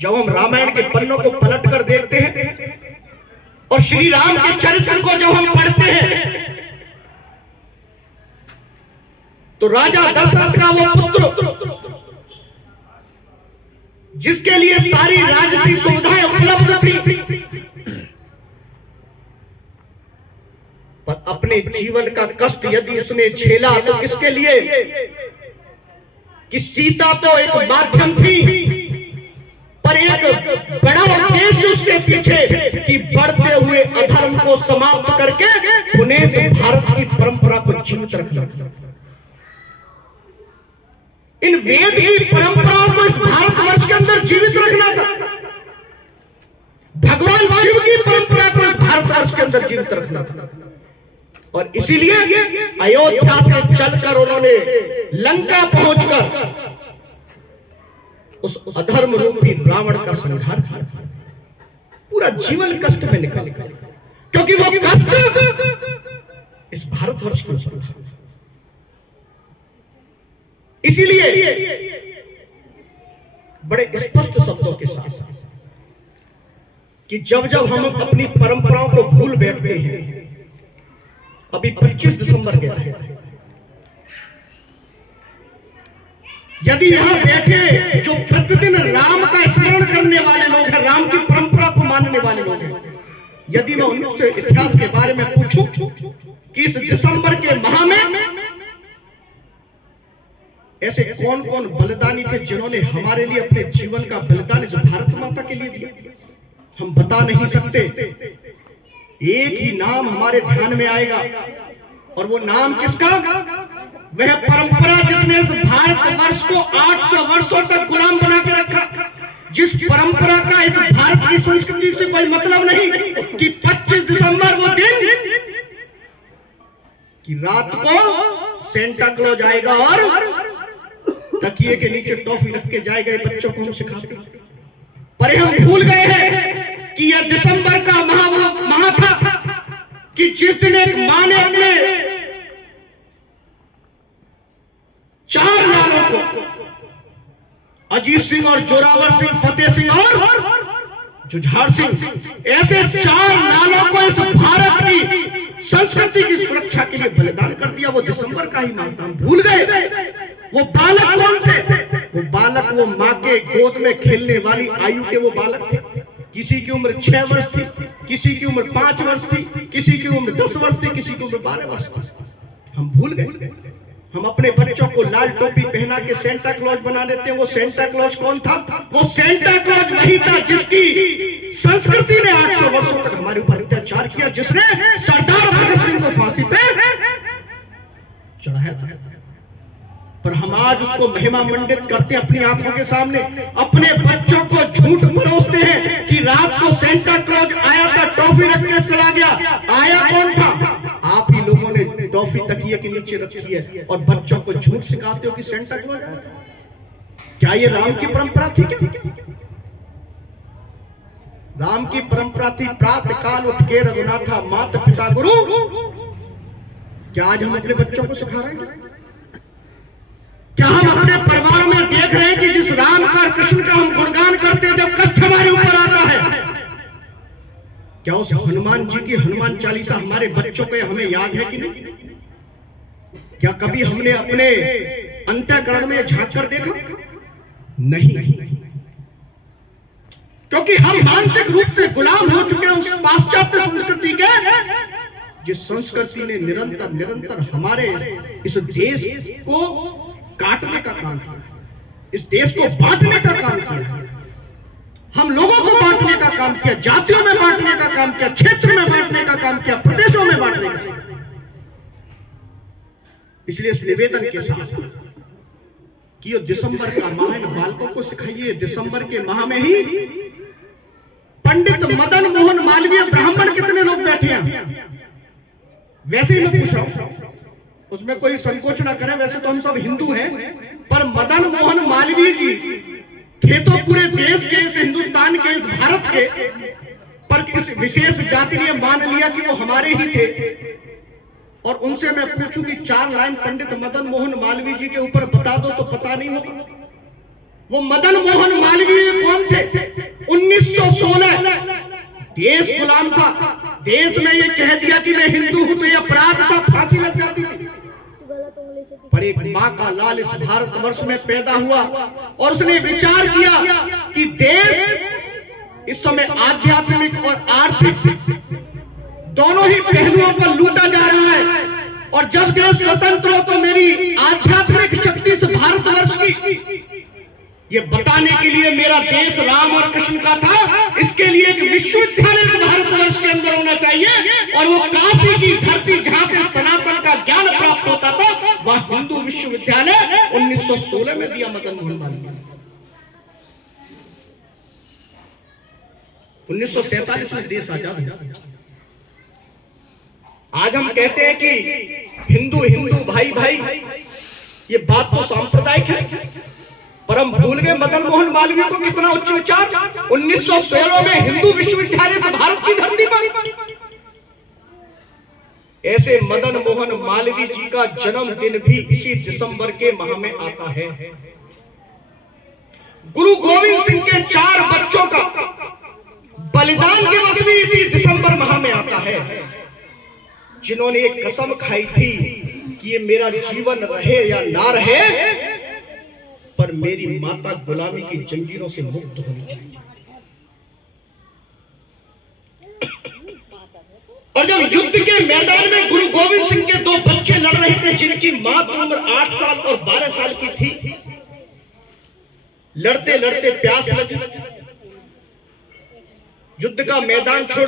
जब हम रामायण के पन्नों को पलट कर देखते हैं और श्री राम के चरित्र को जब हम पढ़ते हैं तो राजा दशरथ का वो पुत्र जिसके लिए सारी राजसी सुविधाएं उपलब्ध थी, पर अपने जीवन का कष्ट यदि उसने झेला तो किसके लिए? कि सीता तो एक माध्यम थी, पर एक बड़ा उद्देश्य उसके पीछे कि बढ़ते हुए अधर्म को समाप्त करके पुनः से भारत की परंपरा को जीवित रखना। इन वेद की परंपराओं को इस भारतवर्ष के अंदर जीवित रखना था। भगवान शिव की परंपरा को इस भारतवर्ष के अंदर जीवित रखना था। और इसीलिए अयोध्या से चलकर उन्होंने लंका पहुंचकर उस अधर्म रूपी रावण का संहार किया। पूरा जीवन कष्ट में निकल गया, क्योंकि वो कष्ट इस भारतवर्ष के ऊपर था। इसीलिए बड़े स्पष्ट शब्दों के साथ कि जब जब हम अपनी परंपराओं को भूल बैठते हैं, अभी 25 दिसंबर गया है, यदि यहां बैठे जो प्रतिदिन राम का स्मरण करने वाले लोग हैं, राम की परंपरा को मानने वाले लोग हैं, यदि मैं उनसे इतिहास के बारे में पूछूं कि इस दिसंबर के माह में ऐसे कौन कौन बलिदानी थे जिन्होंने हमारे लिए अपने जीवन का बलिदान इस भारत माता के लिए दिया, हम बता नहीं सकते। एक ही नाम हमारे ध्यान में आएगा, और वो नाम किसका? वह परंपरा जिसने इस भारतवर्ष को 800 वर्षों तक गुलाम बना के रखा, जिस परंपरा का इस भारत की संस्कृति से कोई मतलब नहीं कि 25 दिसंबर वो दिन कि रात को सेंटा क्लॉज आएगा और तकिए के नीचे टॉफी रख के जाएगा, बच्चों को हम सिखाते। पर हम भूल गए हैं कि यह दिसंबर का माह था कि जिस दिन एक मां ने अपने 4 लालों को, अजीत सिंह और जोरावर सिंह, फतेह सिंह और जुझार सिंह, ऐसे 4 लालों को इस भारत की संस्कृति की सुरक्षा के लिए बलिदान कर दिया। वो दिसंबर का ही माह था, हम भूल गए। वो बालक कौन थे? वो बालक वो मां के गोद में खेलने वाली आयु के वो बालक थे। किसी की उम्र 6 वर्ष थी, किसी की उम्र 5 वर्ष थी, किसी की उम्र 10 वर्ष थी, किसी की उम्र 12 वर्ष थी। हम भूल गए। हम अपने बच्चों को लाल टोपी पहना के सेंटा क्लॉज बना देते हैं। वो सेंटा क्लॉज कौन था? वो सेंटा क्लॉज वही था जिसकी संस्कृति ने 800 वर्षों तक हमारे ऊपर अत्याचार किया, जिसने सरदार भगत सिंह को फांसी पे चढ़ाया था। पर हम आज उसको महिमा मंडित करते हैं अपनी आंखों के सामने, अपने बच्चों को झूठ परोसते हैं कि रात को सेंटा क्लॉज आया था, टॉफी रख के चला गया। आया कौन था? आप ही लोगं ने टॉफी तकिए के नीचे रखी है और बच्चों को झूठ सिखाते हो कि सेंटा क्लॉज आया था। क्या ये राम की परंपरा थी? क्या राम की परंपरा थी प्रातः काल उठ के रघुनाथा माता पिता गुरु? क्या आज हम अपने बच्चों को सिखा रहे हैं? क्या हम अपने परिवार में देख रहे हैं कि जिस राम का, कृष्ण का हम गुणगान करते हैं, जब कष्ट हमारे ऊपर आता है, क्या उस हनुमान जी की हनुमान चालीसा हमारे बच्चों को हमें याद है कि नहीं? क्या कभी हमने अपने अंतःकरण में झांक कर देखा? नहीं, क्योंकि हम मानसिक रूप से गुलाम हो चुके हैं उस पाश्चात्य संस्कृति के, जिस संस्कृति ने निरंतर हमारे इस देश को काटने का काम किया, इस देश को बांटने का काम किया, हम लोगों को बांटने का काम किया, जातियों में बांटने का काम किया, क्षेत्र में बांटने का काम किया, प्रदेशों में बांटने का काम किया। इसलिए इस निवेदन के साथ कि ये दिसंबर का माह इन बालकों को सिखाइए। दिसंबर के माह में ही पंडित मदन मोहन मालवीय ब्राह्मण कितने लोग बैठे हैं? वैसे ही मैं पूछ रहा हूं, उसमें कोई संकोच ना करें। वैसे तो हम सब हिंदू हैं, पर मदन मोहन मालवीय जी थे तो पूरे देश के, इस हिंदुस्तान के, इस भारत के, पर इस विशेष जाति ने मान लिया कि वो हमारे ही थे। और उनसे मैं पूछूं कि 4 लाइन पंडित मदन मोहन मालवीय जी के ऊपर बता दो तो पता नहीं होगा। वो मदन मोहन मालवीय कौन थे? 1916 देश गुलाम था, देश में ये कह दिया कि मैं हिंदू हूं तो ये अपराध था, फांसी लग जाती थी। पर एक मां का लाल इस भारतवर्ष में पैदा हुआ और उसने विचार किया कि देश इस समय आध्यात्मिक और आर्थिक दोनों ही पहलुओं पर लूटा जा रहा है, और जब देश स्वतंत्र हो तो मेरी आध्यात्मिक शक्ति से भारतवर्ष की ये बताने के लिए मेरा देश राम और कृष्ण का था, इसके लिए एक विश्वविद्यालय भारतवर्ष के अंदर होना चाहिए, और वो काशी की धरती जहां से सनातन का ज्ञान प्राप्त होता था, वह हिंदू विश्वविद्यालय 1916 में दिया मदन मोहन मालवीय ने। 1947 में देश आजाद हुआ। आज हम कहते हैं कि हिंदू हिंदू भाई भाई, ये बात तो सांप्रदायिक है, पर हम भूल गए मदन मोहन मालवीय को कितना उच्च विचार। 1916 में हिंदू विश्वविद्यालय से भारत की धरती पर। ऐसे मदन मोहन मालवीय जी का जन्मदिन भी इसी दिसंबर के माह में आता है। गुरु गोविंद सिंह के 4 बच्चों का बलिदान दिवस भी इसी दिसंबर माह में आता है, जिन्होंने एक कसम खाई थी कि ये मेरा जीवन रहे या ना रहे, पर मेरी माता गुलामी की जंजीरों से मुक्त होनी चाहिए। और जब युद्ध के मैदान में गुरु गोविंद सिंह के 2 बच्चे लड़ रहे थे, जिनकी मां की उम्र 8 साल और 12 साल की थी, लड़ते लड़ते प्यास लगी, युद्ध का मैदान छोड़